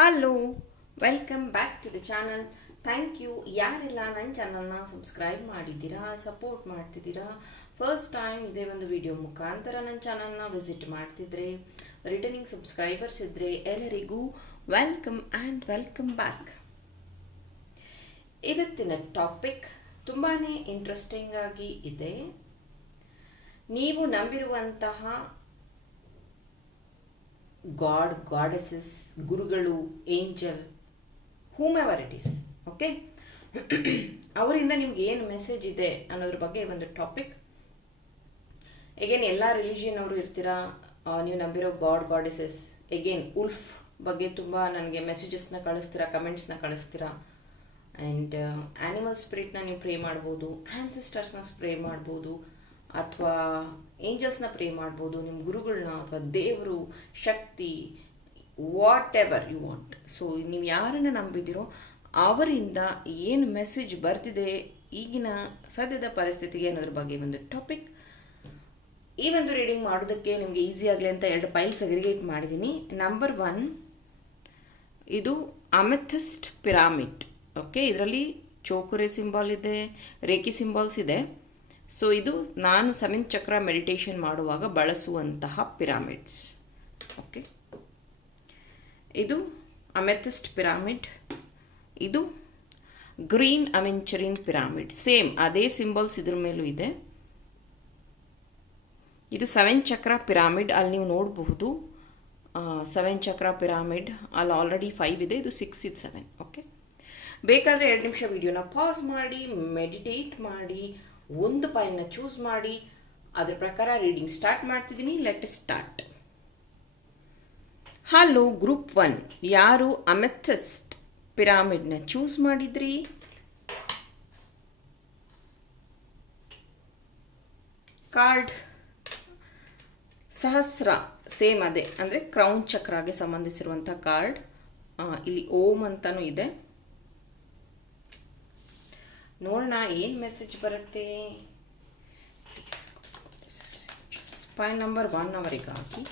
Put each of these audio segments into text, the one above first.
hello welcome back to the channel thank you ಯಾರೆಲ್ಲ ನನ್ನ ಚಾನಲ್ನ ಸಬ್ಸ್ಕ್ರೈಬ್ ಮಾಡಿದ್ದೀರಾ ಸಪೋರ್ಟ್ ಮಾಡ್ತಿದ್ದೀರಾ ಫಸ್ಟ್ ಟೈಮ್ ಇದೇ ಒಂದು ವಿಡಿಯೋ ಮುಖಾಂತರ ನನ್ನ ಚಾನಲ್ನ ವಿಸಿಟ್ ಮಾಡ್ತಿದ್ರೆ ರಿಟರ್ನಿಂಗ್ ಸಬ್ಸ್ಕ್ರೈಬರ್ಸ್ ಇದ್ದರೆ ಎಲ್ಲರಿಗೂ ವೆಲ್ಕಮ್ ಆ್ಯಂಡ್ ವೆಲ್ಕಮ್ ಬ್ಯಾಕ್ ಇವತ್ತಿನ ಟಾಪಿಕ್ ತುಂಬಾ ಇಂಟ್ರೆಸ್ಟಿಂಗ್ ಆಗಿ ಇದೆ ನೀವು ನಂಬಿರುವಂತಹ ಗಾಡ್ ಗಾಡೆಸಸ್ ಗುರುಗಳು angel whomever it is okay ಅವರಿಂದ ನಿಮ್ಗೆ ಏನು ಮೆಸೇಜ್ ಇದೆ ಅನ್ನೋದ್ರ ಬಗ್ಗೆ ಒಂದು ಟಾಪಿಕ್ ಎಗೇನ್ ಎಲ್ಲ ರಿಲಿಜಿಯನ್ ಅವರು ಇರ್ತೀರಾ ನೀವು ನಂಬಿರೋ ಗಾಡ್ ಗಾಡೆಸಸ್ ಎಗೇನ್ ಉಲ್ಫ್ ಬಗ್ಗೆ ತುಂಬ ನನಗೆ ಮೆಸೇಜಸ್ನ ಕಳಿಸ್ತೀರಾ ಕಮೆಂಟ್ಸ್ನ ಕಳಿಸ್ತೀರಾ ಆ್ಯಂಡ್ ಆ್ಯನಿಮಲ್ ಸ್ಪಿರಿಟ್ನ ನೀವು ಪ್ರೇ ಮಾಡ್ಬೋದು ಆ್ಯನ್ಸಿಸ್ಟರ್ಸ್ನ ಸ್ಪ್ರೇ ಮಾಡ್ಬೋದು ಅಥವಾ ಏಂಜಲ್ಸ್ನ ಪ್ರೇ ಮಾಡ್ಬೋದು ನಿಮ್ಮ ಗುರುಗಳನ್ನ ಅಥವಾ ದೇವರು ಶಕ್ತಿ whatever you want so ನೀವು ಯಾರನ್ನು ನಂಬಿದ್ದೀರೋ ಅವರಿಂದ ಏನು ಮೆಸೇಜ್ ಬರ್ತಿದೆ ಈಗಿನ ಸದ್ಯದ ಪರಿಸ್ಥಿತಿಗೆ ಅನ್ನೋದ್ರ ಬಗ್ಗೆ ಒಂದು ಟಾಪಿಕ್ ಈ ಒಂದು ರೀಡಿಂಗ್ ಮಾಡೋದಕ್ಕೆ ನಿಮಗೆ ಈಸಿ ಆಗಲಿ ಅಂತ ಎರಡು ಫೈಲ್ಸ್ ಅಗ್ರಿಗೇಟ್ ಮಾಡಿದ್ದೀನಿ ನಂಬರ್ ಒನ್ ಇದು ಅಮೆಥಿಸ್ಟ್ ಪಿರಾಮಿಡ್ ಓಕೆ ಇದರಲ್ಲಿ ಚೋಕುರೆ ಸಿಂಬಾಲ್ ಇದೆ ರೇಖಿ ಸಿಂಬಾಲ್ಸ್ ಇದೆ ಸೊ ಇದು ನಾನು ಸೆವೆನ್ ಚಕ್ರ ಮೆಡಿಟೇಷನ್ ಮಾಡುವಾಗ ಬಳಸುವಂತಹ ಪಿರಾಮಿಡ್ಸ್ ಓಕೆ ಇದು ಅಮೆಥಿಸ್ಟ್ ಪಿರಾಮಿಡ್ ಇದು ಗ್ರೀನ್ ಅಮೆಂಚರಿನ್ ಪಿರಾಮಿಡ್ ಸೇಮ್ ಅದೇ ಸಿಂಬಲ್ಸ್ ಇದ್ರ ಮೇಲೂ ಇದೆ ಇದು ಸೆವೆನ್ ಚಕ್ರ ಪಿರಾಮಿಡ್ ಅಲ್ಲಿ ನೀವು ನೋಡಬಹುದು ಸೆವೆನ್ ಚಕ್ರ ಪಿರಾಮಿಡ್ ಅಲ್ಲಿ ಆಲ್ರೆಡಿ ಫೈವ್ ಇದೆ ಇದು ಸಿಕ್ಸ್ ಇದು ಸೆವೆನ್ ಓಕೆ ಬೇಕಾದರೆ ಎರಡು ನಿಮಿಷ ವಿಡಿಯೋನ ಪಾಸ್ ಮಾಡಿ ಮೆಡಿಟೇಟ್ ಮಾಡಿ ಒಂದು ಪಾಯಿನ ಚೂಸ್ ಮಾಡಿ ಅದರ ಪ್ರಕಾರ ರೀಡಿಂಗ್ ಸ್ಟಾರ್ಟ್ ಮಾಡ್ತಿದ್ದೀನಿ let start hello group one ಯಾರು ಅಮೆಥಿಸ್ಟ್ ಪಿರಾಮಿಡ್ನ ಚೂಸ್ ಮಾಡಿದ್ರಿ ಕಾರ್ಡ್ ಸಹಸ್ರ ಸೇಮ್ ಅದೇ ಅಂದರೆ ಕ್ರೌನ್ ಚಕ್ರಾಗೆ ಸಂಬಂಧಿಸಿರುವಂಥ ಕಾರ್ಡ್ ಇಲ್ಲಿ ಓಮ್ ಅಂತಲೂ ಇದೆ ನೋಡೋಣ ಏನು ಮೆಸೇಜ್ ಬರುತ್ತೆ ಸ್ಪೈ ನಂಬರ್ ಒನ್ ಅವರಿಗೆ ಹಾಕಿ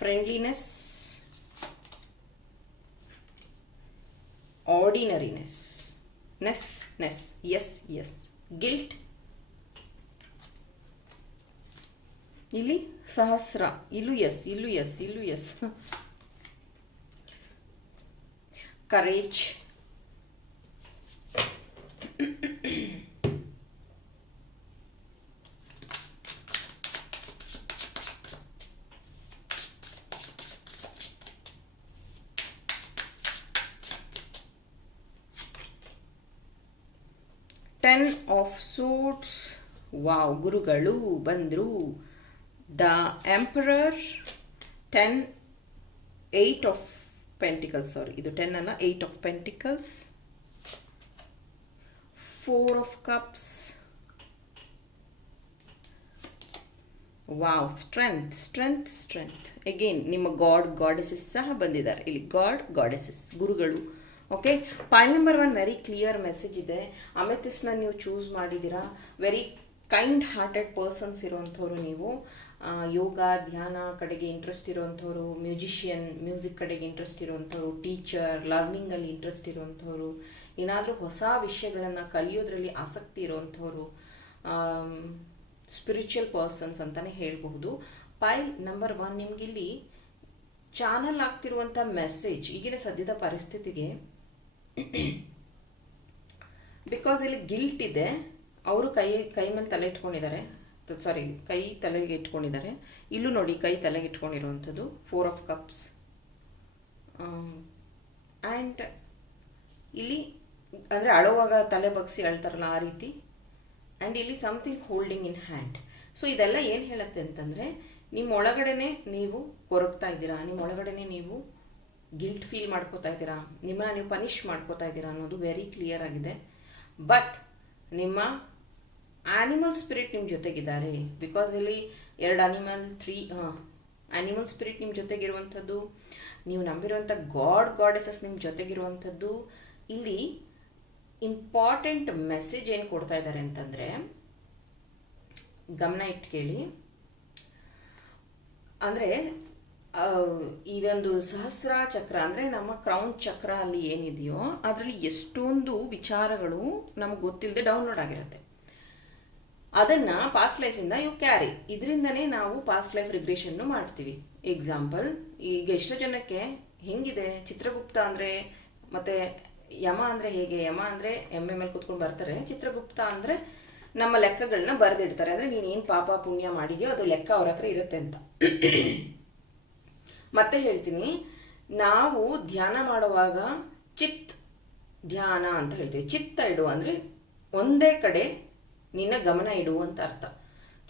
ಫ್ರೆಂಡ್ಲಿನೆಸ್ ಆರ್ಡಿನರಿನೆಸ್ ನೆಸ್ ನೆಸ್ ಎಸ್ ಎಸ್ ಗಿಲ್ಟ್ ಇಲ್ಲಿ ಸಹಸ್ರ ಇಲ್ಲೂ ಎಸ್ ಇಲ್ಲೂ ಎಸ್ ಇಲ್ಲೂ yes courage ten of suits wow ಗುರುಗಳು ಬಂದರು the emperor 10 8 of pentacles sorry ಇದು ಟೆನ್ ಅಲ್ಲ eight of pentacles four of cups wow strength strength strength again ನಿಮ್ಮ ಗಾಡ್ ಗಾಡೆಸಸ್ ಸಹ ಬಂದಿದ್ದಾರೆ ಇಲ್ಲಿ ಗಾಡ್ ಗಾಡೆಸಸ್ ಗುರುಗಳು okay point number one very clear message ಇದೆ ಅಮೆಥಿಸ್ನ ನೀವು ಚೂಸ್ ಮಾಡಿದ್ದೀರಾ ವೆರಿ ಕೈಂಡ್ ಹಾರ್ಟೆಡ್ ಪರ್ಸನ್ಸ್ ಇರುವಂಥವ್ರು ನೀವು ಯೋಗ ಧ್ಯಾನ ಕಡೆಗೆ ಇಂಟ್ರೆಸ್ಟ್ ಇರುವಂಥವ್ರು ಮ್ಯೂಸಿಷಿಯನ್ ಮ್ಯೂಸಿಕ್ ಕಡೆಗೆ ಇಂಟ್ರೆಸ್ಟ್ ಇರುವಂಥವ್ರು ಟೀಚರ್ ಲರ್ನಿಂಗಲ್ಲಿ ಇಂಟ್ರೆಸ್ಟ್ ಇರುವಂಥವ್ರು ಏನಾದರೂ ಹೊಸ ವಿಷಯಗಳನ್ನು ಕಲಿಯೋದ್ರಲ್ಲಿ ಆಸಕ್ತಿ ಇರುವಂಥವ್ರು ಸ್ಪಿರಿಚುವಲ್ ಪರ್ಸನ್ಸ್ ಅಂತಲೇ ಹೇಳಬಹುದು ಪೈಲ್ ನಂಬರ್ ಒನ್ ನಿಮಗಿಲ್ಲಿ ಚಾನಲ್ ಆಗ್ತಿರುವಂಥ ಮೆಸೇಜ್ ಈಗಿನ ಸದ್ಯದ ಪರಿಸ್ಥಿತಿಗೆ ಬಿಕಾಸ್ ಇಲ್ಲಿ ಗಿಲ್ಟ್ ಇದೆ ಅವರು ಕೈ ಕೈ ಮೇಲೆ ತಲೆ ಇಟ್ಕೊಂಡಿದ್ದಾರೆ ಸಾರಿ ಕೈ ತಲೆಗೆ ಇಟ್ಕೊಂಡಿದ್ದಾರೆ ಇಲ್ಲೂ ನೋಡಿ ಕೈ ತಲೆಗೆ ಇಟ್ಕೊಂಡಿರುವಂಥದ್ದು ಫೋರ್ ಆಫ್ ಕಪ್ಸ್ ಆ್ಯಂಡ್ ಇಲ್ಲಿ ಅಂದರೆ ಅಳುವಾಗ ತಲೆ ಬಗ್ಸಿ ಅಳ್ತಾರಲ್ಲ ಆ ರೀತಿ ಆ್ಯಂಡ್ ಇಲ್ಲಿ something holding in hand so ಇದೆಲ್ಲ ಏನು ಹೇಳುತ್ತೆ ಅಂತಂದರೆ ನಿಮ್ಮ ಒಳಗಡೆನೆ ನೀವು ಕೊರಗ್ತಾ ಇದ್ದೀರಾ ನಿಮ್ಮ ಒಳಗಡೆನೆ ನೀವು ಗಿಲ್ಟ್ ಫೀಲ್ ಮಾಡ್ಕೋತಾ ಇದ್ದೀರಾ ನಿಮ್ಮನ್ನ ನೀವು ಪನಿಷ್ ಮಾಡ್ಕೋತಾ ಇದ್ದೀರಾ ಅನ್ನೋದು ವೆರಿ ಕ್ಲಿಯರ್ ಆಗಿದೆ ಬಟ್ ನಿಮ್ಮ ಆನಿಮಲ್ ಸ್ಪಿರಿಟ್ ನಿಮ್ಮ ಜೊತೆಗಿದ್ದಾರೆ ಬಿಕಾಸ್ ಇಲ್ಲಿ ಎರಡು ಅನಿಮಲ್ ತ್ರೀ ಆನಿಮಲ್ ಸ್ಪಿರಿಟ್ ನಿಮ್ಮ ಜೊತೆಗಿರುವಂಥದ್ದು ನೀವು ನಂಬಿರುವಂಥ ಗಾಡ್ ಗಾಡೆಸಸ್ ನಿಮ್ಮ ಜೊತೆಗಿರುವಂಥದ್ದು ಇಲ್ಲಿ ಇಂಪಾರ್ಟೆಂಟ್ ಮೆಸೇಜ್ ಏನು ಕೊಡ್ತಾ ಇದ್ದಾರೆ ಅಂತಂದರೆ ಗಮನ ಇಟ್ಟು ಕೇಳಿ ಅಂದರೆ ಈ ಒಂದು ಸಹಸ್ರ ಚಕ್ರ ಅಂದರೆ ನಮ್ಮ ಕ್ರೌನ್ ಚಕ್ರ ಅಲ್ಲಿ ಏನಿದೆಯೋ ಅದರಲ್ಲಿ ಎಷ್ಟೊಂದು ವಿಚಾರಗಳು ನಮ್ಗೆ ಗೊತ್ತಿಲ್ಲದೆ ಡೌನ್ಲೋಡ್ ಆಗಿರುತ್ತೆ ಅದನ್ನ ಪಾಸ್ಟ್ ಲೈಫಿಂದ ಯು ಕ್ಯಾರಿ ಇದರಿಂದನೇ ನಾವು ಪಾಸ್ಟ್ ಲೈಫ್ ರಿಗ್ರೆಷನ್ನು ಮಾಡ್ತೀವಿ ಎಕ್ಸಾಂಪಲ್ ಈಗ ಎಷ್ಟೋ ಜನಕ್ಕೆ ಹೆಂಗಿದೆ ಚಿತ್ರಗುಪ್ತ ಅಂದರೆ ಮತ್ತೆ ಯಮ ಅಂದರೆ ಹೇಗೆ ಯಮ ಅಂದರೆ ಎಮ್ ಎಲ್ ಕೂತ್ಕೊಂಡು ಬರ್ತಾರೆ ಚಿತ್ರಗುಪ್ತ ಅಂದರೆ ನಮ್ಮ ಲೆಕ್ಕಗಳನ್ನ ಬರೆದಿಡ್ತಾರೆ ಅಂದರೆ ನೀನೇನು ಪಾಪ ಪುಣ್ಯ ಮಾಡಿದೆಯೋ ಅದು ಲೆಕ್ಕ ಅವ್ರ ಹತ್ರ ಇರುತ್ತೆ ಅಂತ ಮತ್ತೆ ಹೇಳ್ತೀನಿ ನಾವು ಧ್ಯಾನ ಮಾಡುವಾಗ ಚಿತ್ ಧ್ಯಾನ ಅಂತ ಹೇಳ್ತೀವಿ ಚಿತ್ತ ಇಡು ಅಂದರೆ ಒಂದೇ ಕಡೆ ನಿನ್ನ ಗಮನ ಇಡು ಅಂತ ಅರ್ಥ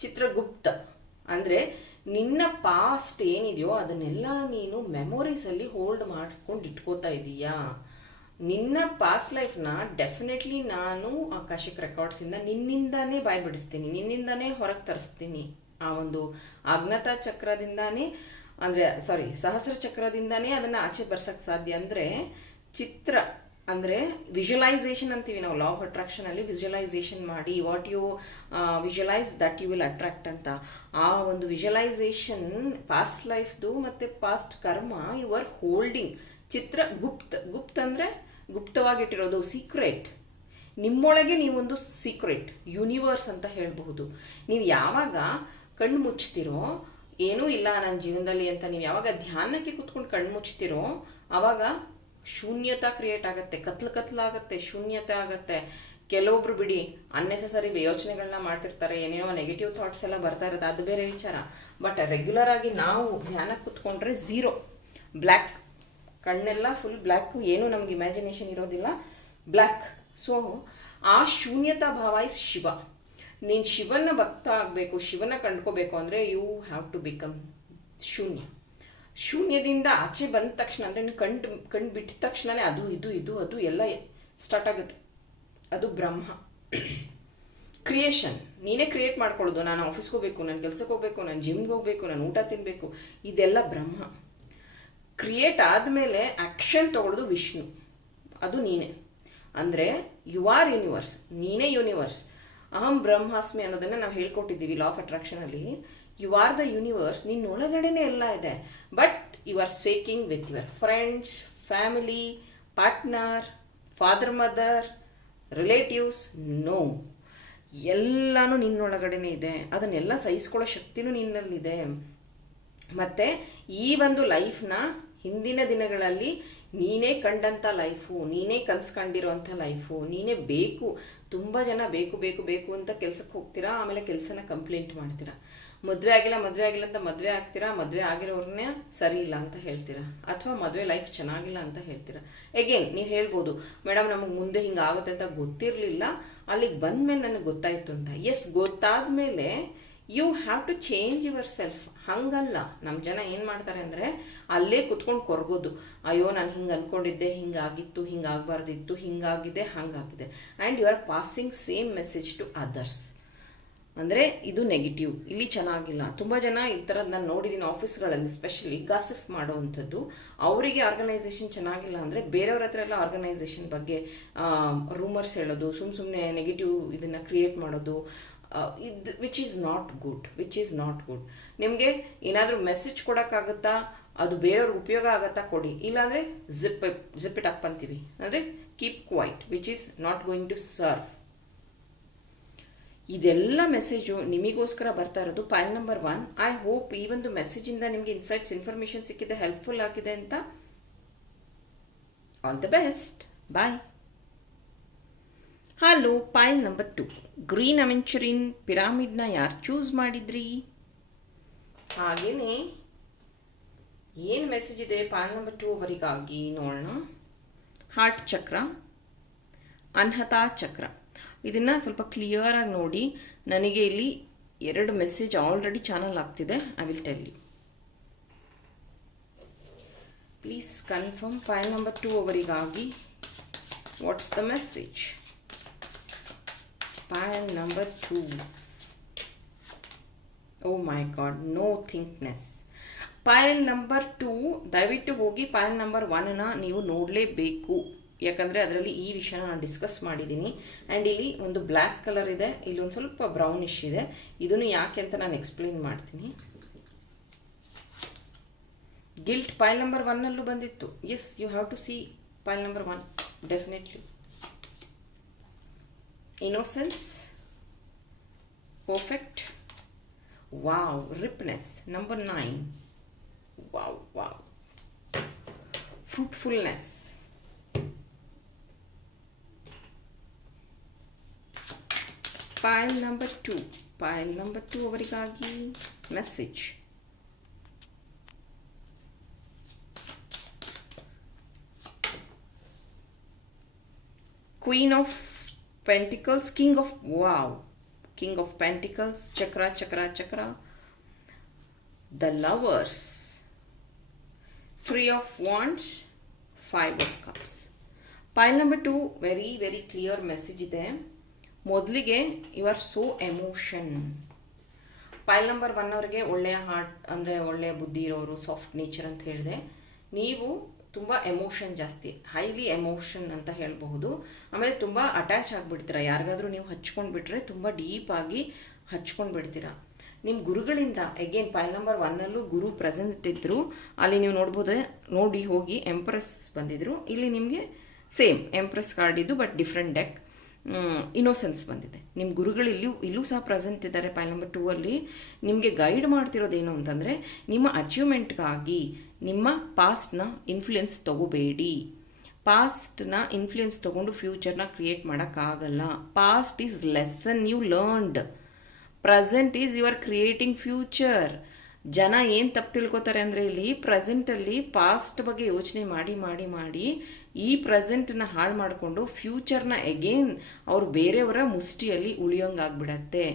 ಚಿತ್ರಗುಪ್ತ ಅಂದರೆ ನಿನ್ನ ಪಾಸ್ಟ್ ಏನಿದೆಯೋ ಅದನ್ನೆಲ್ಲ ನೀನು ಮೆಮೊರೀಸಲ್ಲಿ ಹೋಲ್ಡ್ ಮಾಡ್ಕೊಂಡು ಇಟ್ಕೋತಾ ಇದೀಯಾ ನಿನ್ನ ಪಾಸ್ಟ್ ಲೈಫ್ನ ಡೆಫಿನೆಟ್ಲಿ ನಾನು ಆಕಾಶಿಕ್ ರೆಕಾರ್ಡ್ಸಿಂದ ನಿನ್ನಿಂದಾನೇ ಬಾಯ್ ಬಿಡಿಸ್ತೀನಿ ನಿನ್ನಿಂದಾನೇ ಹೊರಗೆ ತರಿಸ್ತೀನಿ ಆ ಒಂದು ಅಜ್ಞತಾ ಚಕ್ರದಿಂದಾನೇ ಅಂದರೆ ಸಾರಿ ಸಹಸ್ರ ಚಕ್ರದಿಂದಾನೇ ಅದನ್ನು ಆಚೆ ಬರ್ಸಕ್ಕೆ ಸಾಧ್ಯ ಅಂದರೆ ಚಿತ್ರ ಅಂದರೆ ವಿಜುಲೈಸೇಷನ್ ಅಂತೀವಿ ನಾವು ಲಾ ಆಫ್ ಅಟ್ರಾಕ್ಷನ್ ಅಲ್ಲಿ ವಿಜುಲೈಸೇಷನ್ ಮಾಡಿ what you visualise that you will attract ಅಂತ ಆ ಒಂದು ವಿಜುವಲೈಸೇಷನ್ ಪಾಸ್ಟ್ ಲೈಫ್ದು ಮತ್ತು ಪಾಸ್ಟ್ ಕರ್ಮ ಯು ಆರ್ ಹೋಲ್ಡಿಂಗ್ ಚಿತ್ರ ಗುಪ್ತ ಗುಪ್ತ ಅಂದರೆ ಗುಪ್ತವಾಗಿಟ್ಟಿರೋದು ಸೀಕ್ರೆಟ್ ನಿಮ್ಮೊಳಗೆ ನೀವೊಂದು ಸೀಕ್ರೆಟ್ ಯೂನಿವರ್ಸ್ ಅಂತ ಹೇಳಬಹುದು ನೀವು ಯಾವಾಗ ಕಣ್ಣು ಮುಚ್ತಿರೋ ಏನೂ ಇಲ್ಲ ನನ್ನ ಜೀವನದಲ್ಲಿ ಅಂತ ನೀವು ಯಾವಾಗ ಧ್ಯಾನಕ್ಕೆ ಕುತ್ಕೊಂಡು ಕಣ್ಣು ಮುಚ್ತಿರೋ ಆವಾಗ ಶೂನ್ಯತೆ ಕ್ರಿಯೇಟ್ ಆಗುತ್ತೆ ಕತ್ಲು ಕತ್ಲಾಗುತ್ತೆ ಶೂನ್ಯತೆ ಆಗುತ್ತೆ ಕೆಲವೊಬ್ರು ಬಿಡಿ ಅನ್ನೆಸೆಸರಿ ಯೋಚನೆಗಳನ್ನ ಮಾಡ್ತಿರ್ತಾರೆ ಏನೇನೋ ನೆಗೆಟಿವ್ ಥಾಟ್ಸ್ ಎಲ್ಲ ಬರ್ತಾ ಇರುತ್ತೆ ಅದು ಬೇರೆ ವಿಚಾರ ಬಟ್ ರೆಗ್ಯುಲರ್ ಆಗಿ ನಾವು ಧ್ಯಾನ ಕುತ್ಕೊಂಡ್ರೆ ಝೀರೋ ಬ್ಲ್ಯಾಕ್ ಕಣ್ಣೆಲ್ಲ ಫುಲ್ ಬ್ಲ್ಯಾಕ್ ಏನು ನಮ್ಗೆ ಇಮ್ಯಾಜಿನೇಷನ್ ಇರೋದಿಲ್ಲ ಬ್ಲ್ಯಾಕ್ ಸೊ ಆ ಶೂನ್ಯತಾ ಭಾವ ಇಸ್ ಶಿವ ನೀನು ಶಿವನ ಭಕ್ತ ಆಗಬೇಕು ಶಿವನ ಕಂಡ್ಕೋಬೇಕು ಅಂದರೆ ಯು ಹ್ಯಾವ್ ಟು ಬಿಕಮ್ ಶೂನ್ಯ ಶೂನ್ಯದಿಂದ ಆಚೆ ಬಂದ ತಕ್ಷಣ ಅಂದರೆ ನೀವು ಕಂಡು ಕಂಡು ಬಿಟ್ಟ ತಕ್ಷಣವೇ ಅದು ಇದು ಇದು ಅದು ಎಲ್ಲ ಸ್ಟಾರ್ಟ್ ಆಗುತ್ತೆ ಅದು ಬ್ರಹ್ಮ ಕ್ರಿಯೇಷನ್ ನೀನೇ ಕ್ರಿಯೇಟ್ ಮಾಡ್ಕೊಳ್ಳೋದು ನಾನು ಆಫೀಸ್ಗೆ ಹೋಗಬೇಕು ನಾನು ಕೆಲ್ಸಕ್ಕೆ ಹೋಗ್ಬೇಕು ನಾನು ಜಿಮ್ಗೆ ಹೋಗ್ಬೇಕು ನಾನು ಊಟ ತಿನ್ನಬೇಕು ಇದೆಲ್ಲ ಬ್ರಹ್ಮ ಕ್ರಿಯೇಟ್ ಆದಮೇಲೆ ಆ್ಯಕ್ಷನ್ ತಗೊಳ್ಳೋದು ವಿಷ್ಣು ಅದು ನೀನೇ ಅಂದರೆ ಯು ಆರ್ ಯೂನಿವರ್ಸ್ ನೀನೇ ಯೂನಿವರ್ಸ್ ಅಹಂ ಬ್ರಹ್ಮಾಸ್ಮಿ ಅನ್ನೋದನ್ನು ನಾವು ಹೇಳ್ಕೊಟ್ಟಿದ್ದೀವಿ ಲಾ ಆಫ್ ಅಟ್ರಾಕ್ಷನಲ್ಲಿ ಯು ಆರ್ ದ ಯೂನಿವರ್ಸ್ ಒಳಗಡೆನೆ ಎಲ್ಲ ಇದೆ but you are seeking with your friends family partner father mother relatives no ಎಲ್ಲನೂ ನಿನ್ನೊಳಗಡೆನೆ ಇದೆ ಅದನ್ನೆಲ್ಲ ಸಹಿಸ್ಕೊಳ್ಳೋ ಶಕ್ತಿನೂ ನಿನ್ನಲ್ಲಿದೆ ಮತ್ತು ಈ ಒಂದು ಲೈಫ್ನ ಹಿಂದಿನ ದಿನಗಳಲ್ಲಿ ನೀನೇ ಕಂಡಂಥ ಲೈಫು ನೀನೇ ಕನ್ಸ್ಕೊಂಡಿರೋಂಥ ಲೈಫು ನೀನೇ ಬೇಕು ತುಂಬ ಜನ ಬೇಕು ಬೇಕು ಬೇಕು ಅಂತ ಕೆಲಸಕ್ಕೆ ಹೋಗ್ತೀರಾ ಆಮೇಲೆ ಕೆಲಸನ ಕಂಪ್ಲೇಂಟ್ ಮಾಡ್ತೀರಾ ಮದುವೆ ಆಗಿಲ್ಲ ಮದುವೆ ಆಗಿಲ್ಲ ಅಂತ ಮದುವೆ ಆಗ್ತೀರಾ ಮದುವೆ ಆಗಿರೋರನ್ನೇ ಸರಿ ಇಲ್ಲ ಅಂತ ಹೇಳ್ತೀರಾ ಅಥವಾ ಮದುವೆ ಲೈಫ್ ಚೆನ್ನಾಗಿಲ್ಲ ಅಂತ ಹೇಳ್ತೀರಾ ಎಗೇನ್ ನೀವು ಹೇಳ್ಬೋದು ಮೇಡಮ್ ನಮಗೆ ಮುಂದೆ ಹಿಂಗೆ ಆಗುತ್ತೆ ಅಂತ ಗೊತ್ತಿರಲಿಲ್ಲ ಅಲ್ಲಿಗೆ ಮೇಲೆ ನನಗೆ ಗೊತ್ತಾಯಿತು ಅಂತ ಎಸ್ ಗೊತ್ತಾದ ಮೇಲೆ you have to change yourself ಹಂಗಲ್ಲ ನಮ್ಮ ಜನ ಏನು ಮಾಡ್ತಾರೆ ಅಂದರೆ ಅಲ್ಲೇ ಕುತ್ಕೊಂಡು ಕೊರಗೋದು ಅಯ್ಯೋ ನಾನು ಹಿಂಗೆ ಅಂದ್ಕೊಂಡಿದ್ದೆ ಹಿಂಗಾಗಿತ್ತು ಹಿಂಗಾಗಬಾರ್ದಿತ್ತು ಹಿಂಗಾಗಿದೆ ಹಂಗಾಗಿದೆ and you are passing same message to others ಅಂದರೆ ಇದು ನೆಗೆಟಿವ್ ಇಲ್ಲಿ ಚೆನ್ನಾಗಿಲ್ಲ ತುಂಬ ಜನ ಈ ಥರದ್ದು ನಾನು ನೋಡಿದ್ದೀನಿ ಆಫೀಸ್ಗಳಲ್ಲಿ ಸ್ಪೆಷಲಿ ಗಾಸಿಫ್ ಮಾಡುವಂಥದ್ದು ಅವರಿಗೆ ಆರ್ಗನೈಸೇಷನ್ ಚೆನ್ನಾಗಿಲ್ಲ ಅಂದರೆ ಬೇರೆಯವ್ರ ಹತ್ರ ಎಲ್ಲ ಆರ್ಗನೈಸೇಷನ್ ಬಗ್ಗೆ ರೂಮರ್ಸ್ ಹೇಳೋದು ಸುಮ್ಮ ಸುಮ್ಮನೆ ನೆಗೆಟಿವ್ ಇದನ್ನು ಕ್ರಿಯೇಟ್ ಮಾಡೋದು ಇದು which is not good which is not good ನಿಮಗೆ ಏನಾದರೂ ಮೆಸೇಜ್ ಕೊಡೋಕ್ಕಾಗತ್ತಾ ಅದು ಬೇರೆಯವ್ರ ಉಪಯೋಗ ಆಗತ್ತಾ ಕೊಡಿ ಇಲ್ಲಾಂದರೆ ಜಿಪ್ ಜಿಪ್ ಇಟ್ ಅಪ್ ಅಂತೀವಿ ಅಂದರೆ keep quiet which is not going to serve ಇದೆಲ್ಲ ಮೆಸೇಜು ನಿಮಗೋಸ್ಕರ ಬರ್ತಾ ಇರೋದು file number one I hope ಈ ಒಂದು ಮೆಸೇಜಿಂದ ನಿಮಗೆ ಇನ್ಸೈಟ್ಸ್ ಇನ್ಫಾರ್ಮೇಶನ್ ಸಿಕ್ಕಿದೆ ಹೆಲ್ಪ್ಫುಲ್ ಆಗಿದೆ ಅಂತ all the best bye hello pile number two green aventurine ಪಿರಾಮಿಡ್ನ ಯಾರು ಚೂಸ್ ಮಾಡಿದ್ರಿ ಹಾಗೇನೆ ಏನು ಮೆಸೇಜ್ ಇದೆ ಪಾಯಿಲ್ ನಂಬರ್ ಟು ಅವರಿಗಾಗಿ ನೋಡೋಣ ಹಾರ್ಟ್ ಚಕ್ರ ಅನ್ಹತಾ ಚಕ್ರ ಇದನ್ನು ಸ್ವಲ್ಪ ಕ್ಲಿಯರಾಗಿ ನೋಡಿ ನನಗೆ ಇಲ್ಲಿ ಎರಡು ಮೆಸೇಜ್ ಆಲ್ರೆಡಿ ಚಾನಲ್ ಆಗ್ತಿದೆ I will tell you please confirm file number two ಅವರಿಗಾಗಿ what's the message file number two oh my god no ಥಿಂಕ್ನೆಸ್ file number two ದಯವಿಟ್ಟು ಹೋಗಿ ಫೈಲ್ ನಂಬರ್ ಒನ್ನ ನೀವು ನೋಡಲೇಬೇಕು ಯಾಕಂದರೆ ಅದರಲ್ಲಿ ಈ ವಿಷಯನ ನಾನು ಡಿಸ್ಕಸ್ ಮಾಡಿದ್ದೀನಿ ಆ್ಯಂಡ್ ಇಲ್ಲಿ ಒಂದು ಬ್ಲ್ಯಾಕ್ ಕಲರ್ ಇದೆ ಇಲ್ಲಿ ಒಂದು ಸ್ವಲ್ಪ ಬ್ರೌನಿಶ್ ಇದೆ ಇದನ್ನು ಯಾಕೆ ಅಂತ ನಾನು ಎಕ್ಸ್ಪ್ಲೈನ್ ಮಾಡ್ತೀನಿ ಗಿಲ್ಟ್ ಪೈಲ್ ನಂಬರ್ ಒನ್ನಲ್ಲೂ ಬಂದಿತ್ತು yes you have to see pile number one definitely innocence perfect wow ripeness number nine wow wow ಫ್ರೂಟ್ಫುಲ್ನೆಸ್ Pile number two pile number two ಅವರಿಗಾಗಿ message Queen of Pentacles, King of Wow, King of Pentacles, Chakra, Chakra, Chakra, the Lovers, Three of Wands, Five of Cups. Pile number two very very clear message ಇದೆ ಮೊದಲಿಗೆ you are so emotion file number one ಅವರಿಗೆ ಒಳ್ಳೆಯ heart ಅಂದರೆ ಒಳ್ಳೆಯ ಬುದ್ಧಿ ಇರೋರು soft nature ಅಂತ ಹೇಳಿದೆ ನೀವು ತುಂಬ ಎಮೋಷನ್ ಜಾಸ್ತಿ ಹೈಲಿ ಎಮೋಷನ್ ಅಂತ ಹೇಳಬಹುದು ಆಮೇಲೆ ತುಂಬ ಅಟ್ಯಾಚ್ ಆಗಿಬಿಡ್ತೀರಾ ಯಾರಿಗಾದರೂ ನೀವು ಹಚ್ಕೊಂಡ್ಬಿಟ್ರೆ ತುಂಬ ಡೀಪಾಗಿ ಹಚ್ಕೊಂಡ್ಬಿಡ್ತೀರಾ ನಿಮ್ಮ ಗುರುಗಳಿಂದ ಅಗೇನ್ ಫೈಲ್ ನಂಬರ್ ಒನ್ನಲ್ಲೂ ಗುರು ಪ್ರೆಸೆಂಟ್ ಇದ್ದರು ಅಲ್ಲಿ ನೀವು ನೋಡ್ಬೋದು ನೋಡಿ ಹೋಗಿ ಎಂಪ್ರೆಸ್ ಬಂದಿದ್ರು ಇಲ್ಲಿ ನಿಮಗೆ ಸೇಮ್ ಎಂಪ್ರೆಸ್ ಕಾರ್ಡ್ ಇದ್ದು ಬಟ್ ಡಿಫ್ರೆಂಟ್ ಡೆಕ್ ಇನ್ನೋಸೆನ್ಸ್ ಬಂದಿದೆ ನಿಮ್ಮ ಗುರುಗಳು ಇಲ್ಲಿ ಇಲ್ಲೂ ಸಹ ಪ್ರೆಸೆಂಟ್ ಇದ್ದಾರೆ ಪೈಲ್ ನಂಬರ್ ಟೂ ಅಲ್ಲಿ ನಿಮಗೆ ಗೈಡ್ ಮಾಡ್ತಿರೋದೇನು ಅಂತಂದರೆ ನಿಮ್ಮ ಅಚೀವ್ಮೆಂಟ್ಗಾಗಿ ನಿಮ್ಮ ಪಾಸ್ಟ್ನ ಇನ್ಫ್ಲುಯೆನ್ಸ್ ತಗೋಬೇಡಿ ಪಾಸ್ಟ್ನ ಇನ್ಫ್ಲುಯೆನ್ಸ್ ತೊಗೊಂಡು ಫ್ಯೂಚರ್ನ ಕ್ರಿಯೇಟ್ ಮಾಡೋಕ್ಕಾಗಲ್ಲ past is lesson you learned present is you are creating future ಜನ ಏನು ತಪ್ಪು ತಿಳ್ಕೊತಾರೆ ಅಂದರೆ ಇಲ್ಲಿ ಪ್ರೆಸೆಂಟಲ್ಲಿ ಪಾಸ್ಟ್ ಬಗ್ಗೆ ಯೋಚನೆ ಮಾಡಿ ಮಾಡಿ ಮಾಡಿ ಈ ಪ್ರೆಸೆಂಟನ್ನ ಹಾಳು ಮಾಡಿಕೊಂಡು ಫ್ಯೂಚರ್ನ ಎಗೇನ್ ಅವರು ಬೇರೆಯವರ ಮುಷ್ಟಿಯಲ್ಲಿ ಉಳಿಯೋಂಗಾಗ್ಬಿಡತ್ತೆ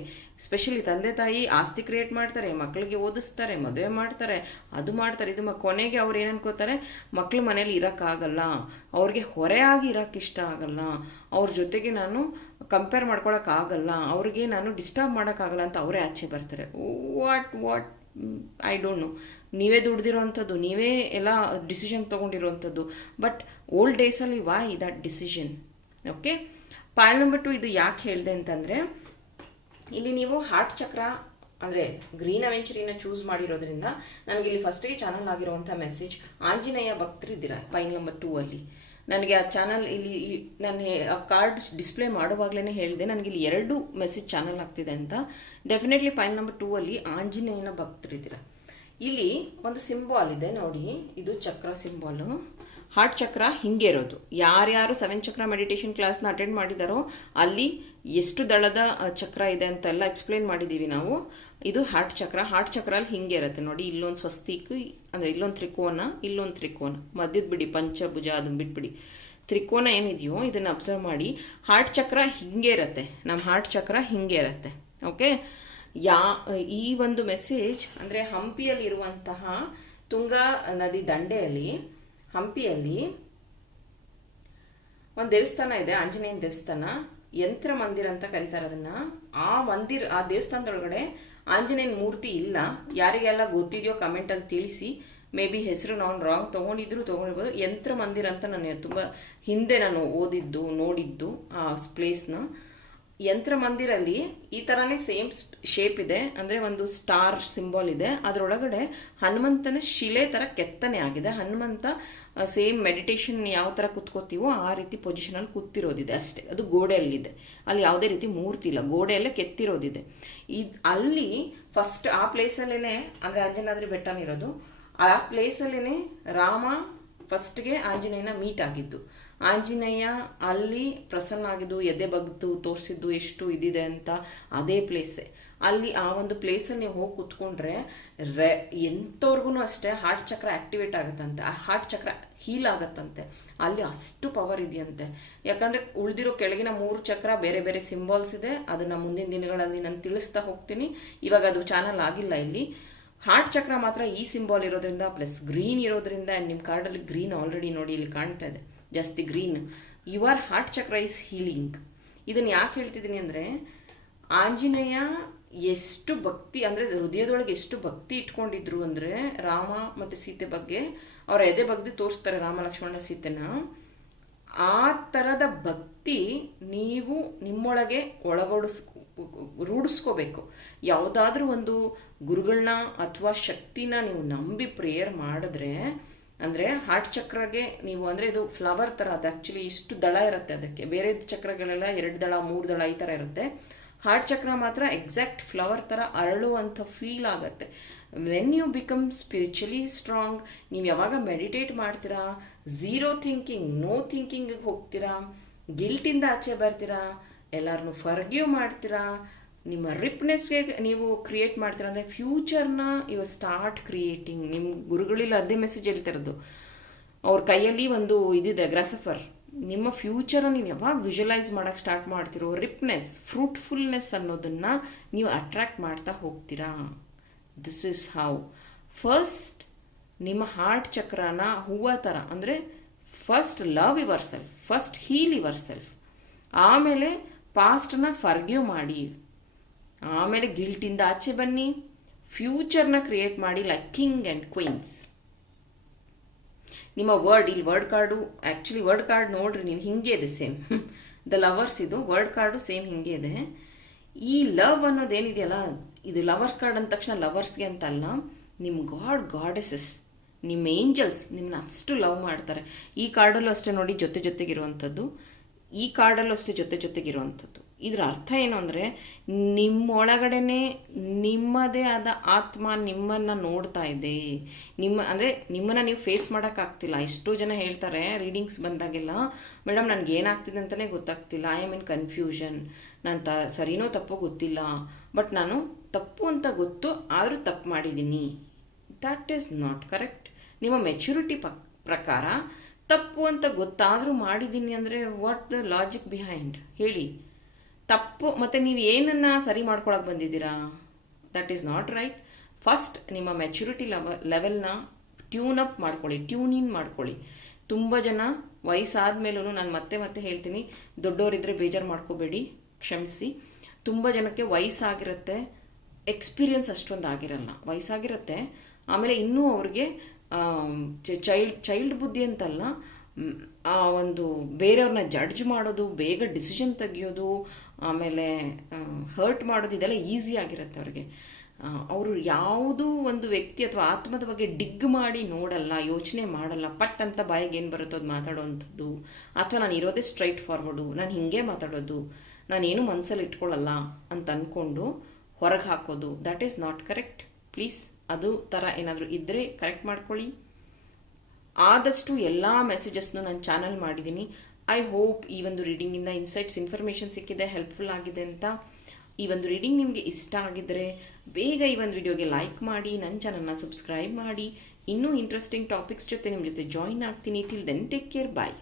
ಸ್ಪೆಷಲಿ ತಂದೆ ತಾಯಿ ಆಸ್ತಿ ಕ್ರಿಯೇಟ್ ಮಾಡ್ತಾರೆ ಮಕ್ಕಳಿಗೆ ಓದಿಸ್ತಾರೆ ಮದುವೆ ಮಾಡ್ತಾರೆ ಅದು ಮಾಡ್ತಾರೆ ಇದು ಕೊನೆಗೆ ಅವ್ರು ಏನು ಅನ್ಕೋತಾರೆ ಮಕ್ಕಳು ಮನೇಲಿ ಇರೋಕ್ಕಾಗಲ್ಲ ಅವ್ರಿಗೆ ಹೊರೆಯಾಗಿ ಇರೋಕ್ಕೆ ಇಷ್ಟ ಆಗಲ್ಲ ಅವ್ರ ಜೊತೆಗೆ ನಾನು ಕಂಪೇರ್ ಮಾಡ್ಕೊಳಕ್ಕಾಗಲ್ಲ ಅವ್ರಿಗೆ ನಾನು ಡಿಸ್ಟರ್ಬ್ ಮಾಡೋಕ್ಕಾಗಲ್ಲ ಅಂತ ಅವರೇ ಆಚೆ ಬರ್ತಾರೆ what what I don't know ನೀವೇ ದುಡ್ದಿರೋವಂಥದ್ದು ನೀವೇ ಎಲ್ಲ ಡಿಸಿಷನ್ ತೊಗೊಂಡಿರುವಂಥದ್ದು ಬಟ್ ಓಲ್ಡ್ ಡೇಸಲ್ಲಿ why that decision okay pile number two ಇದು ಯಾಕೆ ಹೇಳಿದೆ ಅಂತಂದರೆ ಇಲ್ಲಿ ನೀವು ಹಾರ್ಟ್ ಚಕ್ರ ಅಂದರೆ ಗ್ರೀನ್ ಅವೆಂಚುರಿನ ಚೂಸ್ ಮಾಡಿರೋದ್ರಿಂದ ನನಗೆ ಇಲ್ಲಿ ಫಸ್ಟಿಗೆ ಚಾನಲ್ ಆಗಿರುವಂಥ ಮೆಸೇಜ್ ಆಂಜನೇಯ ಭಕ್ತರಿದ್ದೀರ ಫೈಲ್ ನಂಬರ್ ಟೂ ಅಲ್ಲಿ ನನಗೆ ಆ ಚಾನಲ್ ಇಲ್ಲಿ ನಾನು ಆ ಕಾರ್ಡ್ ಡಿಸ್ಪ್ಲೇ ಮಾಡುವಾಗಲೇ ಹೇಳಿದೆ ನನಗೆ ಇಲ್ಲಿ ಎರಡು ಮೆಸೇಜ್ ಚಾನಲ್ ಆಗ್ತಿದೆ ಅಂತ ಡೆಫಿನೆಟ್ಲಿ ಪಾಯಿಂಟ್ ನಂಬರ್ ಟೂ ಅಲ್ಲಿ ಆಂಜನೇಯನ ಭಕ್ತರಿದ್ದೀರ ಇಲ್ಲಿ ಒಂದು ಸಿಂಬಾಲ್ ಇದೆ ನೋಡಿ ಇದು ಚಕ್ರ ಸಿಂಬಾಲ್ ಹಾರ್ಟ್ ಚಕ್ರ ಹಿಂಗೆ ಇರೋದು ಯಾರ್ಯಾರು ಸೆವೆನ್ ಚಕ್ರ ಮೆಡಿಟೇಷನ್ ಕ್ಲಾಸ್ನ ಅಟೆಂಡ್ ಮಾಡಿದಾರೋ ಅಲ್ಲಿ ಎಷ್ಟು ದಳದ ಚಕ್ರ ಇದೆ ಅಂತೆಲ್ಲ ಎಕ್ಸ್ಪ್ಲೇನ್ ಮಾಡಿದ್ದೀವಿ ನಾವು ಇದು ಹಾರ್ಟ್ ಚಕ್ರ ಹಾರ್ಟ್ ಚಕ್ರಲ್ಲಿ ಹಿಂಗೆ ಇರುತ್ತೆ ನೋಡಿ ಇಲ್ಲೊಂದು ಸ್ವಸ್ತಿಕ್ ಅಂದರೆ ಇಲ್ಲೊಂದು ತ್ರಿಕೋನ ಇಲ್ಲೊಂದು ತ್ರಿಕೋನ ಮಧ್ಯದ ಬಿಡಿ ಪಂಚಭುಜ ಅದನ್ನು ಬಿಟ್ಬಿಡಿ ತ್ರಿಕೋನ ಏನಿದೆಯೋ ಇದನ್ನು ಅಬ್ಸರ್ವ್ ಮಾಡಿ ಹಾರ್ಟ್ ಚಕ್ರ ಹಿಂಗೆ ಇರುತ್ತೆ ನಮ್ಮ ಹಾರ್ಟ್ ಚಕ್ರ ಹಿಂಗೆ ಇರುತ್ತೆ ಓಕೆ ಯಾ ಈ ಒಂದು ಮೆಸೇಜ್ ಅಂದರೆ ಇರುವಂತಹ ತುಂಗಾ ನದಿ ದಂಡೆಯಲ್ಲಿ ಹಂಪಿಯಲ್ಲಿ ಒಂದು ದೇವಸ್ಥಾನ ಇದೆ ಆಂಜನೇಯನ ದೇವಸ್ಥಾನ ಯಂತ್ರ ಮಂದಿರ ಅಂತ ಕರೀತಾರೆ ಅದನ್ನ ಆ ಮಂದಿರ ಆ ದೇವಸ್ಥಾನದೊಳಗಡೆ ಆಂಜನೇಯನ ಮೂರ್ತಿ ಇಲ್ಲ ಯಾರಿಗೆಲ್ಲ ಗೊತ್ತಿದೆಯೋ ಅಲ್ಲಿ ತಿಳಿಸಿ ಮೇ ಬಿ ಹೆಸರು ನಾನು ರಾಂಗ್ ತಗೊಂಡಿದ್ರು ತೊಗೊಂಡಿರ್ಬೋದು ಯಂತ್ರ ಮಂದಿರ ಅಂತ ನಾನು ತುಂಬ ಹಿಂದೆ ನಾನು ಓದಿದ್ದು ನೋಡಿದ್ದು ಆ ಪ್ಲೇಸ್ನ ಯಂತ್ರ ಮಂದಿರಲ್ಲಿ ಈ ಥರನೇ ಸೇಮ್ ಶೇಪ್ ಇದೆ ಅಂದ್ರೆ ಒಂದು ಸ್ಟಾರ್ ಸಿಂಬಾಲ್ ಇದೆ ಅದರೊಳಗಡೆ ಹನುಮಂತನ ಶಿಲೆ ತರ ಕೆತ್ತನೆ ಆಗಿದೆ ಹನುಮಂತ ಸೇಮ್ ಮೆಡಿಟೇಷನ್ ಯಾವ ತರ ಕುತ್ಕೋತೀವೋ ಆ ರೀತಿ ಪೊಸಿಷನ್ ಅಲ್ಲಿ ಕೂತಿರೋದಿದೆ ಅಷ್ಟೇ ಅದು ಗೋಡೆಯಲ್ಲಿದೆ ಅಲ್ಲಿ ಯಾವುದೇ ರೀತಿ ಮೂರ್ತಿ ಇಲ್ಲ ಗೋಡೆಯಲ್ಲೇ ಕೆತ್ತಿರೋದಿದೆ ಇದು ಅಲ್ಲಿ ಫಸ್ಟ್ ಆ ಪ್ಲೇಸಲ್ಲೇನೆ ಅಂದ್ರೆ ಅಂಜನಾದ್ರಿ ಬೆಟ್ಟನಿರೋದು ಆ ಪ್ಲೇಸಲ್ಲೇನೆ ರಾಮ ಫಸ್ಟ್ಗೆ ಆಂಜನೇಯನ ಮೀಟ್ ಆಗಿದ್ದು ಆಂಜನೇಯ ಅಲ್ಲಿ ಪ್ರಸನ್ನ ಆಗಿದ್ದು ಎದೆ ಬಗ್ದು ತೋರಿಸಿದ್ದು ಎಷ್ಟು ಇದಿದೆ ಅಂತ ಅದೇ ಪ್ಲೇಸೆ ಅಲ್ಲಿ ಆ ಒಂದು ಪ್ಲೇಸಲ್ಲಿ ನೀವು ಹೋಗಿ ಕುತ್ಕೊಂಡ್ರೆ ರೆ ಎಂಥವ್ರಿಗೂ ಅಷ್ಟೇ ಹಾರ್ಟ್ ಚಕ್ರ ಆ್ಯಕ್ಟಿವೇಟ್ ಆಗುತ್ತಂತೆ ಆ ಹಾರ್ಟ್ ಚಕ್ರ ಹೀಲ್ ಆಗುತ್ತಂತೆ ಅಲ್ಲಿ ಅಷ್ಟು ಪವರ್ ಇದೆಯಂತೆ ಯಾಕಂದರೆ ಉಳಿದಿರೋ ಕೆಳಗಿನ ಮೂರು ಚಕ್ರ ಬೇರೆ ಬೇರೆ ಸಿಂಬಲ್ಸ್ ಇದೆ ಅದನ್ನು ಮುಂದಿನ ದಿನಗಳಲ್ಲಿ ನಾನು ತಿಳಿಸ್ತಾ ಹೋಗ್ತೀನಿ ಇವಾಗ ಅದು ಚಾನಲ್ ಆಗಿಲ್ಲ ಇಲ್ಲಿ ಹಾರ್ಟ್ ಚಕ್ರ ಮಾತ್ರ ಈ ಸಿಂಬಾಲ್ ಇರೋದ್ರಿಂದ ಪ್ಲಸ್ ಗ್ರೀನ್ ಇರೋದ್ರಿಂದ ಆ್ಯಂಡ್ ನಿಮ್ಮ ಕಾರ್ಡಲ್ಲಿ ಗ್ರೀನ್ ಆಲ್ರೆಡಿ ನೋಡಿ ಇಲ್ಲಿ ಕಾಣ್ತಾ ಇದೆ ಜಾಸ್ತಿ ಗ್ರೀನ್ ಯುವರ್ ಹಾರ್ಟ್ ಚಕ್ರ ಇಸ್ ಹೀಲಿಂಗ್ ಇದನ್ನು ಯಾಕೆ ಹೇಳ್ತಿದ್ದೀನಿ ಅಂದರೆ ಆಂಜನೇಯ ಎಷ್ಟು ಭಕ್ತಿ ಅಂದರೆ ಹೃದಯದೊಳಗೆ ಎಷ್ಟು ಭಕ್ತಿ ಇಟ್ಕೊಂಡಿದ್ರು ಅಂದರೆ ರಾಮ ಮತ್ತು ಸೀತೆ ಬಗ್ಗೆ ಅವರ ಎದೆ ಬಗ್ಗೆ ತೋರಿಸ್ತಾರೆ ರಾಮ ಲಕ್ಷ್ಮಣ ಸೀತೆನ ಆ ಥರದ ಭಕ್ತಿ ನೀವು ನಿಮ್ಮೊಳಗೆ ಒಳಗೊಡಿಸ್ ರೂಢಿಸ್ಕೋಬೇಕು ಯಾವುದಾದ್ರೂ ಒಂದು ಗುರುಗಳನ್ನ ಅಥವಾ ಶಕ್ತಿನ ನೀವು ನಂಬಿ ಪ್ರೇಯರ್ ಮಾಡಿದ್ರೆ ಅಂದರೆ ಹಾರ್ಟ್ ಚಕ್ರಗೆ ನೀವು ಅಂದರೆ ಇದು ಫ್ಲವರ್ ಥರ ಅದು ಆ್ಯಕ್ಚುಲಿ ಇಷ್ಟು ದಳ ಇರುತ್ತೆ ಅದಕ್ಕೆ ಬೇರೆ ಚಕ್ರಗಳೆಲ್ಲ ಎರಡು ದಳ ಮೂರು ದಳ ಈ ಥರ ಇರುತ್ತೆ ಹಾರ್ಟ್ ಚಕ್ರ ಮಾತ್ರ ಎಕ್ಸಾಕ್ಟ್ ಫ್ಲವರ್ ಥರ ಅರಳುವಂಥ ಫೀಲ್ ಆಗುತ್ತೆ when you become spiritually strong ನೀವು ಯಾವಾಗ ಮೆಡಿಟೇಟ್ ಮಾಡ್ತೀರಾ ಝೀರೋ ಥಿಂಕಿಂಗ್ ನೋ ಥಿಂಕಿಂಗಿಗೆ ಹೋಗ್ತೀರಾ ಗಿಲ್ಟಿಂದ ಆಚೆ ಬರ್ತೀರಾ ಎಲ್ಲರನ್ನೂ ಫರ್ಗ್ಯೂ ಮಾಡ್ತೀರಾ ನಿಮ್ಮ ರಿಪ್ನೆಸ್ಗೆ ನೀವು ಕ್ರಿಯೇಟ್ ಮಾಡ್ತೀರ ಅಂದರೆ ಫ್ಯೂಚರ್ನ ಯು ಸ್ಟಾರ್ಟ್ ಕ್ರಿಯೇಟಿಂಗ್ ನಿಮ್ಮ ಗುರುಗಳಿಲ್ಲ ಅದೇ ಮೆಸೇಜ್ ಹೇಳ್ತಿರೋದು ಅವ್ರ ಕೈಯಲ್ಲಿ ಒಂದು ಇದಿದೆ ಗ್ರಾಸಫರ್ ನಿಮ್ಮ ಫ್ಯೂಚರ ನೀವು ಯಾವಾಗ ವಿಜುವಲೈಸ್ ಮಾಡೋಕ್ಕೆ ಸ್ಟಾರ್ಟ್ ಮಾಡ್ತಿರೋ ರಿಪ್ನೆಸ್ ಫ್ರೂಟ್ಫುಲ್ನೆಸ್ ಅನ್ನೋದನ್ನು ನೀವು ಅಟ್ರ್ಯಾಕ್ಟ್ ಮಾಡ್ತಾ ಹೋಗ್ತೀರಾ ದಿಸ್ ಇಸ್ ಹೌ ಫಸ್ಟ್ ನಿಮ್ಮ ಹಾರ್ಟ್ ಚಕ್ರನ ಹೂವ ಥರ ಅಂದರೆ first love yourself first heal yourself ಆಮೇಲೆ ಪಾಸ್ಟನ್ನ ಫರ್ಗ್ಯೂ ಮಾಡಿ ಆಮೇಲೆ ಗಿಲ್ಟಿಂದ ಆಚೆ ಬನ್ನಿ ಫ್ಯೂಚರ್ನ ಕ್ರಿಯೇಟ್ ಮಾಡಿ ಲೈಕ್ ಕಿಂಗ್ ಆ್ಯಂಡ್ ಕ್ವೀನ್ಸ್ ನಿಮ್ಮ ವರ್ಡ್ ಇಲ್ಲಿ world card actually world card ನೋಡ್ರಿ ನೀವು ಹಿಂಗೆ ಇದೆ ಸೇಮ್ ದ ಲವರ್ಸ್ ಇದು ವರ್ಡ್ ಕಾರ್ಡು ಸೇಮ್ ಹಿಂಗೆ ಇದೆ ಈ ಲವ್ ಅನ್ನೋದೇನಿದೆಯಲ್ಲ ಇದು ಲವರ್ಸ್ ಕಾರ್ಡ್ ಅಂದ ತಕ್ಷಣ ಲವರ್ಸ್ಗೆ ಅಂತ ಅಲ್ಲ ನಿಮ್ಮ ಗಾಡ್ ಗಾಡೆಸಸ್ ನಿಮ್ಮ ಏಂಜಲ್ಸ್ ನಿಮ್ಮನ್ನ ಅಷ್ಟು ಲವ್ ಮಾಡ್ತಾರೆ ಈ ಕಾರ್ಡಲ್ಲೂ ಅಷ್ಟೇ ನೋಡಿ ಜೊತೆ ಜೊತೆಗಿರುವಂಥದ್ದು ಈ ಕಾರ್ಡಲ್ಲೂ ಅಷ್ಟೇ ಜೊತೆ ಜೊತೆಗಿರುವಂಥದ್ದು ಇದರ ಅರ್ಥ ಏನು ಅಂದರೆ ನಿಮ್ಮೊಳಗಡೆನೆ ನಿಮ್ಮದೇ ಆದ ಆತ್ಮ ನಿಮ್ಮನ್ನು ನೋಡ್ತಾ ಇದೆ ನಿಮ್ಮ ಅಂದರೆ ನಿಮ್ಮನ್ನು ನೀವು ಫೇಸ್ ಮಾಡೋಕ್ಕಾಗ್ತಿಲ್ಲ ಎಷ್ಟೋ ಜನ ಹೇಳ್ತಾರೆ ರೀಡಿಂಗ್ಸ್ ಬಂದಾಗೆಲ್ಲ ಮೇಡಮ್ ನನಗೆ ಅಂತಲೇ ಗೊತ್ತಾಗ್ತಿಲ್ಲ ಐ ಆಮ್ ಇನ್ ಕನ್ಫ್ಯೂಷನ್ ನಾನು ತ ಸರಿನೋ ತಪ್ಪೋ ಗೊತ್ತಿಲ್ಲ ಬಟ್ ನಾನು ತಪ್ಪು ಅಂತ ಗೊತ್ತು ಆದರೂ ತಪ್ಪು ಮಾಡಿದ್ದೀನಿ ದ್ಯಾಟ್ ಈಸ್ ನಾಟ್ ಕರೆಕ್ಟ್ ನಿಮ್ಮ ಮೆಚುರಿಟಿ ಪ ಪ್ರಕಾರ ತಪ್ಪು ಅಂತ ಗೊತ್ತಾದರೂ ಮಾಡಿದ್ದೀನಿ ಅಂದರೆ ವಾಟ್ ದ ಲಾಜಿಕ್ ಬಿಹೈಂಡ್ ಹೇಳಿ ತಪ್ಪು ಮತ್ತೆ ನೀವು ಏನನ್ನ ಸರಿ ಮಾಡ್ಕೊಳಕ್ಕೆ ಬಂದಿದ್ದೀರಾ that is not right first ನಿಮ್ಮ ಮೆಚುರಿಟಿ ನ ಲೆವೆಲ್ನ ಅಪ್ ಮಾಡ್ಕೊಳ್ಳಿ ಟ್ಯೂನ್ ಇನ್ ಮಾಡ್ಕೊಳ್ಳಿ ತುಂಬ ಜನ ವಯಸ್ಸಾದ ಮೇಲೂ ನಾನು ಮತ್ತೆ ಮತ್ತೆ ಹೇಳ್ತೀನಿ ದೊಡ್ಡವರಿದ್ರೆ ಬೇಜಾರು ಮಾಡ್ಕೋಬೇಡಿ ಕ್ಷಮಿಸಿ ತುಂಬ ಜನಕ್ಕೆ ವಯಸ್ಸಾಗಿರುತ್ತೆ ಎಕ್ಸ್ಪೀರಿಯನ್ಸ್ ಅಷ್ಟೊಂದು ಆಗಿರಲ್ಲ ವಯಸ್ಸಾಗಿರುತ್ತೆ ಆಮೇಲೆ ಇನ್ನೂ ಅವ್ರಿಗೆ ಚೈಲ್ಡ್ ಚೈಲ್ಡ್ ಬುದ್ಧಿ ಅಂತಲ್ಲ ಆ ಒಂದು ಬೇರೆಯವ್ರನ್ನ ಜಡ್ಜ್ ಮಾಡೋದು ಬೇಗ ಡಿಸಿಷನ್ ತೆಗಿಯೋದು ಆಮೇಲೆ ಹರ್ಟ್ ಮಾಡೋದು ಇದೆಲ್ಲ ಈಸಿ ಆಗಿರುತ್ತೆ ಅವ್ರಿಗೆ ಅವರು ಯಾವುದೂ ಒಂದು ವ್ಯಕ್ತಿ ಅಥವಾ ಆತ್ಮದ ಬಗ್ಗೆ ಡಿಗ್ ಮಾಡಿ ನೋಡಲ್ಲ ಯೋಚನೆ ಮಾಡಲ್ಲ ಪಟ್ ಅಂತ ಬಾಯಿಗೆ ಏನು ಬರುತ್ತೋ ಅದು ಮಾತಾಡೋವಂಥದ್ದು ಅಥವಾ ನಾನು ಇರೋದೇ ಸ್ಟ್ರೈಟ್ ಫಾರ್ವರ್ಡು ನಾನು ಹಿಂಗೆ ಮಾತಾಡೋದು ನಾನೇನು ಮನಸ್ಸಲ್ಲಿ ಇಟ್ಕೊಳ್ಳಲ್ಲ ಅಂತ ಅಂದ್ಕೊಂಡು ಹೊರಗೆ ಹಾಕೋದು that is not correct please ಅದು ಥರ ಏನಾದರೂ ಇದ್ದರೆ ಕರೆಕ್ಟ್ ಮಾಡ್ಕೊಳ್ಳಿ ಆದಷ್ಟು ಎಲ್ಲ ಮೆಸೇಜಸ್ನು ನಾನು ಚಾನಲ್ ಮಾಡಿದ್ದೀನಿ ಐ ಹೋಪ್ ಈ ಒಂದು ರೀಡಿಂಗಿಂದ ಇನ್ಸೈಟ್ಸ್ ಇನ್ಫಾರ್ಮೇಷನ್ ಸಿಕ್ಕಿದೆ ಹೆಲ್ಪ್ಫುಲ್ ಆಗಿದೆ ಅಂತ ಈ ಒಂದು ರೀಡಿಂಗ್ ನಿಮಗೆ ಇಷ್ಟ ಆಗಿದ್ದರೆ ಬೇಗ ಈ ಒಂದು ವಿಡಿಯೋಗೆ ಲೈಕ್ ಮಾಡಿ ನನ್ನ ಚಾನಲ್ನ ಸಬ್ಸ್ಕ್ರೈಬ್ ಮಾಡಿ ಇನ್ನೂ ಇಂಟ್ರೆಸ್ಟಿಂಗ್ ಟಾಪಿಕ್ಸ್ ಜೊತೆ ನಿಮ್ಮ ಜೊತೆ ಜಾಯಿನ್ ಆಗ್ತೀನಿ till then take care bye